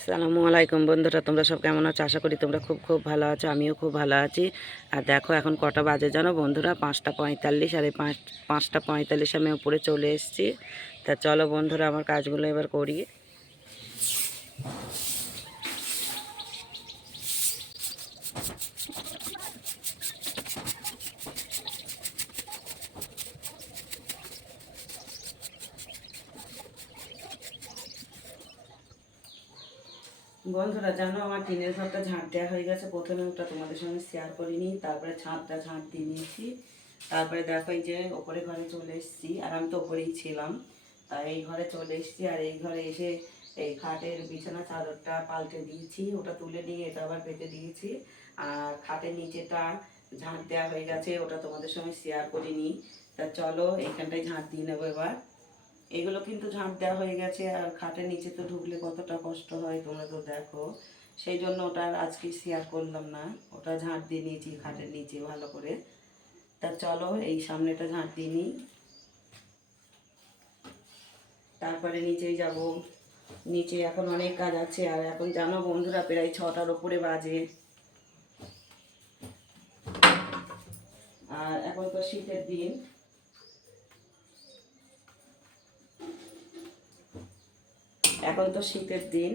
আসসালামু আলাইকুম বন্ধুরা, তোমরা সব কেমন আছো? আশা করি তোমরা খুব খুব ভালো আছো, আমিও খুব ভালো আছি। আর দেখো এখন কটা বাজে জানো বন্ধুরা? পাঁচটা পঁয়তাল্লিশ, আর এই পাঁচ, পাঁচটা পঁয়তাল্লিশ আমি উপরে চলে এসেছি। তা চলো বন্ধুরা, আমার কাজগুলো এবার করি। বন্ধুরা, জানো আমার টিনের ঘরটা ঝাঁট দেওয়া হয়ে গেছে। প্রথমে ওটা তোমাদের সঙ্গে শেয়ার করিনি, তারপরে ছাদটা ঝাঁট দিয়ে নিয়েছি। তারপরে দেখো এই যে ওপরে ঘরে চলে এসেছি, আর আমি তো ওপরেই ছিলাম। তাই এই ঘরে চলে এসেছি, আর এই ঘরে এসে এই খাটের বিছানা চাদরটা পাল্টে দিয়েছি, ওটা তুলে নিয়ে এটা আবার পেতে দিয়েছি। আর খাটের নিচেটা ঝাঁট দেওয়া হয়ে গেছে, ওটা তোমাদের সঙ্গে শেয়ার করিনি। তা চলো, এইখানটায় ঝাঁট দিয়ে নেব এবার। এগুলো কিন্তু ঝাঁট দেওয়া হয়ে গেছে আর খাটের নিচে তো ঢুকলে কতটা কষ্ট হয়, তোমরা তো দেখো। সেই জন্য ওটা আর আজকে শেয়ার করলাম না। ওটা ঝাঁট দিয়ে নিয়েছি খাটের নিচে ভালো করে। তা চলো, এই সামনেটা ঝাঁট দিয়ে নিই। তারপরে নিচেই যাব। নিচে এখন অনেক কাজ আছে আর এখন জানো বন্ধুরা, প্রায় ছটার ওপরে বাজে। আর এখন তো শীতের দিন। এখন তো শীতের দিন,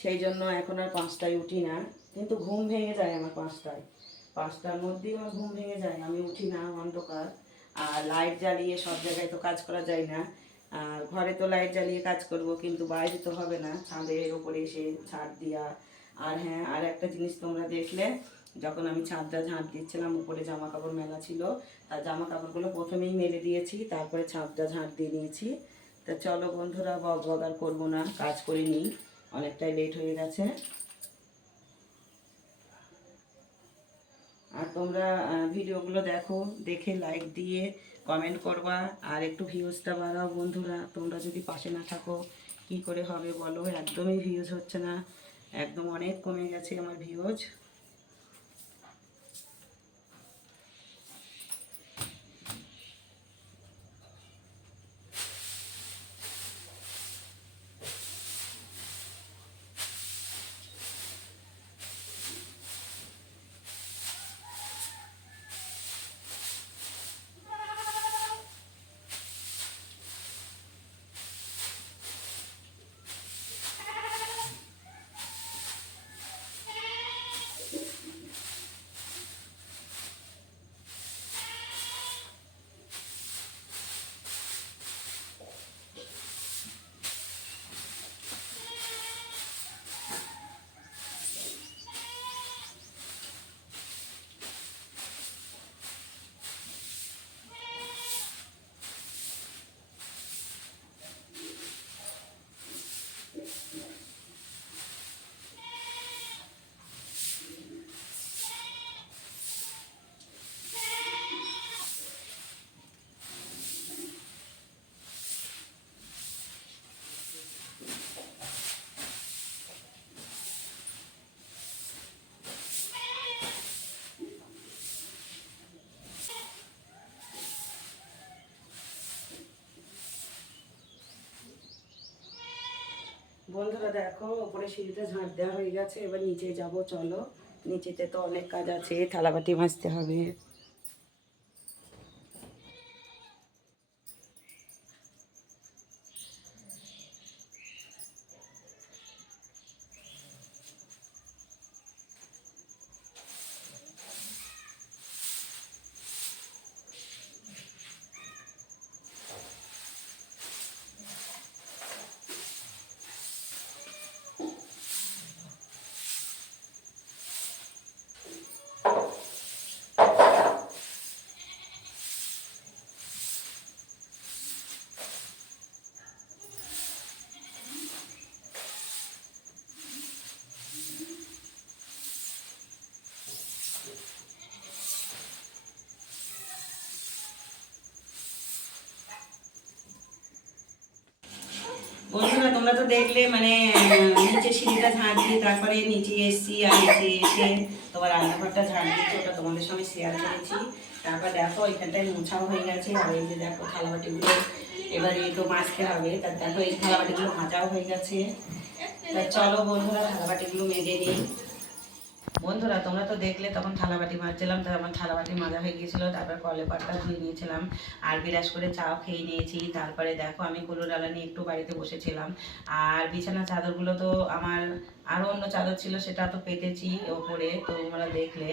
সেই জন্য এখন আর পাঁচটায় উঠি না। কিন্তু ঘুম ভেঙে যায় আমার পাঁচটায়। পাঁচটার মধ্যেই আমার ঘুম ভেঙে যায়, আমি উঠি না, অন্ধকার। আর লাইট জ্বালিয়ে সব জায়গায় তো কাজ করা যায় না। আর ঘরে তো লাইট জ্বালিয়ে কাজ করব, কিন্তু বাইরে তো হবে না। ছাদের ওপরে এসে ছাদ দিয়া, আর হ্যাঁ আর একটা জিনিস তোমরা দেখলে, যখন আমি ছাদটা ঝাঁট দিচ্ছিলাম, উপরে জামা কাপড় মেলা ছিল তার জামা কাপড়গুলো প্রথমেই মেলে দিয়েছি, তারপরে ছাদটা ঝাঁট দিয়ে নিয়েছি। তা চলো বন্ধুরা, বক আর করব না, কাজ করে নিই। অনেকটাই লেট হয়ে গেছে। আর তোমরা ভিডিওগুলো দেখো, দেখে লাইক দিয়ে কমেন্ট করবা। আর একটু ভিউজটা বাড়াও বন্ধুরা। তোমরা যদি পাশে না থাকো, কি করে হবে বলো? একদমই ভিউজ হচ্ছে না। একদম অনেক কমে গেছে আমার ভিউজ বন্ধুরা, দেখো, উপরে সিঁড়িটা ঝাঁট দেওয়া হয়ে গেছে। এবার নিচে যাব, চলো। নিচেতে তো অনেক কাজ আছে, থালাবাটি মাজতে হবে বন্ধুরা তোমরা তো দেখলে মানে নিচে সিঁড়িটা ঝাঁট দিয়ে তারপরে নিচে এসছি আর নিচে এসে তোমার রান্নাঘরটা ঝাঁট দিয়েছি ওটা তোমাদের সঙ্গে শেয়ার করেছি। তারপর দেখো, এখানটায় মোছাও হয়ে গেছে। আর এই যে দেখো, থালাবাটিগুলো এবারে তো মাছকে হবে। তার দেখো, এই থালাবাটিগুলো ভাজাও হয়ে গেছে। চলো বন্ধুরা, থালাবাটিগুলো মেজে নিই। বন্ধুরা, তোমরা তো দেখলে তখন থালাবাটি মাজছিলাম তার আমার থালাবাটি মাজা হয়ে গিয়েছিল, তারপর কলে পাটটা ধুয়ে নিয়েছিলাম আর বিরাস করে চাও খেয়ে নিয়েছি। তারপরে দেখো, আমি কুলো ডালা নিয়ে একটু বাড়িতে বসেছিলাম আর বিছানা চাদরগুলো তো আমার আরও অন্য চাদর ছিল, সেটা তো পেতেছি ওপরে তো তোমরা দেখলে।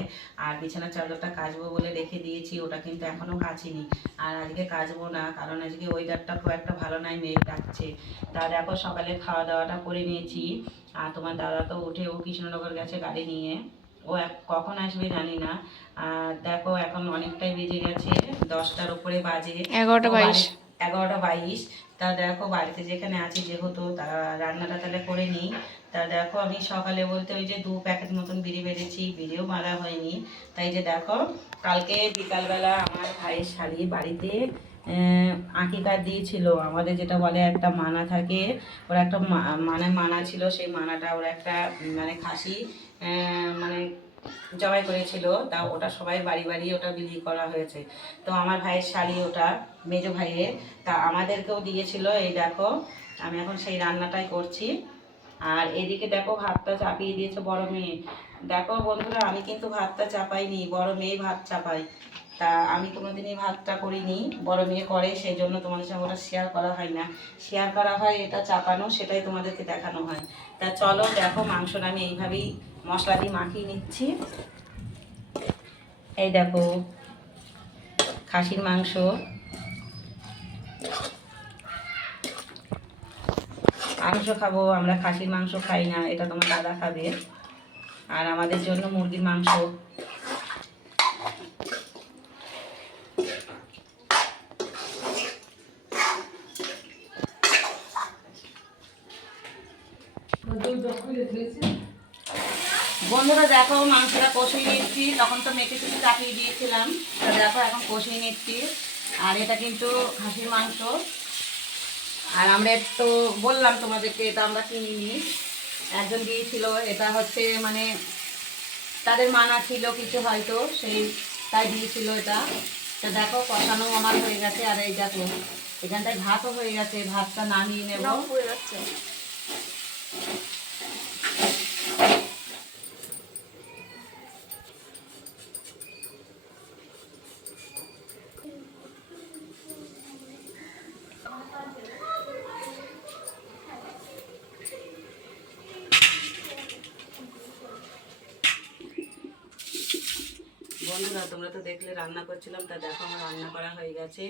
আর বিছানার চাদরটা কাচবো বলে রেখে দিয়েছি, ওটা কিন্তু এখনও কাচিনি। আর আজকে কাচবো না, কারণ আজকে ওয়েদারটা খুব একটা ভালো নয় মেঘ ডাকছে। তা দেখো, সকালে খাওয়া দাওয়াটা করে নিয়েছি। আর তোমার দাদা তো উঠে ও কৃষ্ণনগর গেছে গাড়ি নিয়ে। ও কখন আসবে জানি না। আর দেখো এখন অনেকটাই বেজে গেছে দশটার উপরে বাজে। এগারোটা বাইশ। এগারোটা বাইশ। তা দেখো বাড়িতে যেখানে আছি যেহেতু তা রান্নাটা তাহলে করে নিই। তা দেখো আমি সকালে বলতে ওই যে দু প্যাকেট মতন বিড়ি বেড়েছি বিড়িও মারা হয়নি। তাই যে দেখো কালকে বিকালবেলা আমার ভাইয়ের শাড়ি বাড়িতে আঁকিকার দিয়েছিল। আমাদের যেটা বলে একটা মানা থাকে, ওরা একটা মানে মানা ছিল, সেই মানাটা ওরা একটা মানে খাসি মানে জবাই করেছিল। তা ওটা সবাই বাড়ি বাড়ি ওটা বিলি করা হয়েছে। তো আমার ভাইয়ের শাড়ি ওটা, মেজো ভাইয়ের। তা আমাদেরকেও দিয়েছিল, এই দেখো, আমি এখন সেই রান্নাটাই করছি। আর এদিকে দেখো, ভাতটা চাপিয়ে দিয়েছে বড় মেয়ে। দেখো বন্ধুরা, আমি কিন্তু ভাতটা চাপাইনি, বড় মেয়ে ভাত চাপাই তা আমি কোনোদিনই ভাতটা করিনি, বড় মেয়ে করে সেই জন্য তোমাদের সঙ্গে ওটা শেয়ার করা হয় না। শেয়ার করা হয়, এটা চাপানো, সেটাই তোমাদেরকে দেখানো হয়। তা চলো, দেখো মাংসটা আমি এইভাবেই মশলা দিয়ে মাখিয়ে নিচ্ছি। এই দেখো, খাসির মাংস। মাংস খাব, আমরা খাসির মাংস খাই না, এটা তোমার দাদা খাবে। আর আমাদের জন্য মুরগির মাংস। বন্ধুরা দেখো মাংসটা কষিয়ে নিচ্ছি। তখন তো মেখে কিছু চাপিয়ে দিয়েছিলাম। দেখো এখন কষিয়ে নিচ্ছি। আর এটা কিন্তু খাসির মাংস। আর আমরা তো বললাম তোমাদেরকে, এটা আমরা কিনিনি। একজন দিয়েছিল, এটা হচ্ছে মানে তাদের মানা ছিল কিছু হয়তো, সেই তাই দিয়েছিল এটা। তো দেখো কষানো আমার হয়ে গেছে। আর এই দেখো, এখানটায় ভাতও হয়ে গেছে। ভাতটা নামিয়ে নেব। বন্ধুরা, তোমরা তো দেখলে রান্না করছিলাম, তা দেখো আমার রান্না করা হয়ে গেছে।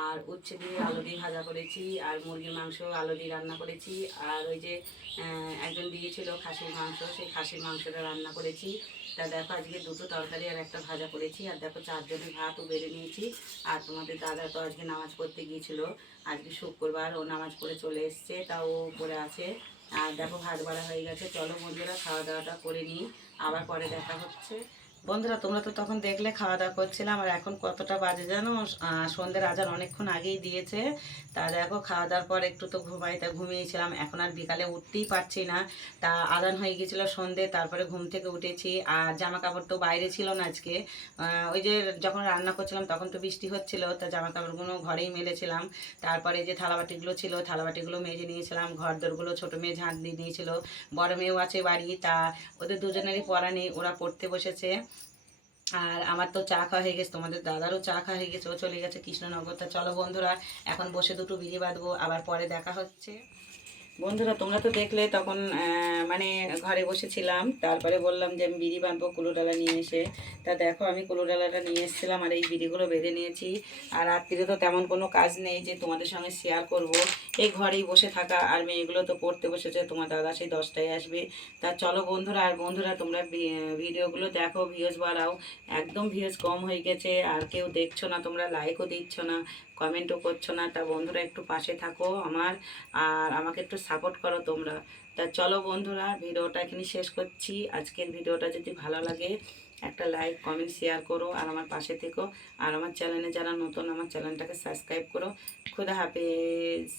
আর উচ্ছে দিয়ে আলু দিয়ে ভাজা করেছি, আর মুরগির মাংস আলু দিয়ে রান্না করেছি, আর ওই যে একজন দিয়েছিল খাসির মাংস, সেই খাসির মাংসটা রান্না করেছি। তা দেখো আজকে দুটো তরকারি আর একটা ভাজা করেছি, আর দেখো চারজনের ভাতও বেড়ে নিয়েছি, আর তোমাদের দাদা তো আজকে নামাজ পড়তে গিয়েছিল। আজকে শুক্রবার ও নামাজ পড়ে চলে এসছে, তা ও পড়ে আছে। আর দেখো ভাত বাড়া হয়ে গেছে, চলো বন্ধুরা খাওয়া দাওয়াটা করে নিই, আবার পরে দেখা হচ্ছে। বন্ধুরা, তোমরা তো তখন দেখলে খাওয়া দাওয়া করছিলাম, আর এখন কতটা বাজে জানো? সন্ধ্যের আজান অনেকক্ষণ আগেই দিয়েছে। তা দেখো খাওয়া দাওয়ার পর একটু তো ঘুমাই, তা ঘুমিয়েছিলাম। এখন আর বিকালে উঠতেই পারছি না। তা আদান হয়ে গেছিল সন্ধে তারপরে ঘুম থেকে উঠেছি। আর জামা কাপড় তো বাইরে ছিল না আজকে। ওই যে যখন রান্না করছিলাম, তখন তো বৃষ্টি হচ্ছিল, তা জামা কাপড়গুলো ঘরেই মেলেছিলাম। তারপরে যে থালাবাটিগুলো ছিল, থালাবাটিগুলো মেজে নিয়েছিলাম। ঘর দোরগুলো ছোটো মেয়ে ঝাঁট দিয়ে নিয়েছিল বড় মেয়েও আছে বাড়ি, তা ওদের দুজনেরই পড়া নেই, ওরা পড়তে বসেছে। আর আমার তো চা খাওয়া হয়ে গেছে, তোমাদের দাদারও চা খাওয়া হয়ে গেছে, ও চলে গেছে কৃষ্ণনগর। তা চলো বন্ধুরা, এখন বসে দুটো বিড়ি বাঁধবো, আবার পরে দেখা হচ্ছে। বন্ধুরা, তোমরা তো দেখলে তখন মানে ঘরে বসেছিলাম, তারপরে বললাম যে আমি বিড়ি বাঁধবো কুলোডালা নিয়ে এসে। তা দেখো, আমি কুলোডালাটা নিয়ে এসেছিলাম আর এই বিড়িগুলো বেঁধে নিয়েছি। আর রাত্রিরে তো তেমন কোনো কাজ নেই যে তোমাদের সঙ্গে শেয়ার করব। এই ঘরেই বসে থাকা আর মেয়েগুলো তো পড়তে বসেছে, তোমার দাদা সেই দশটায় আসবে। তা চলো বন্ধুরা, আর বন্ধুরা, তোমরা ভিডিওগুলো দেখো ভিউজ বাড়াও। একদম ভিউজ কম হয়ে গেছে, আর কেউ দেখছ না, তোমরা লাইকও দিচ্ছ না। কমেন্টও করছ না। তা বন্ধুরা একটু পাশে থাকো আমার, আর আমাকে একটু সাপোর্ট করো তোমরা। তা চলো বন্ধুরা, ভিডিওটা এখানে শেষ করছি। আজকের ভিডিওটা যদি ভালো লাগে, একটা লাইক কমেন্ট শেয়ার করো, আর আমার পাশে থেকো। আর আমার চ্যানেলে যারা নতুন, আমার চ্যানেলটাকে সাবস্ক্রাইব করো। খুদা হাফেজ।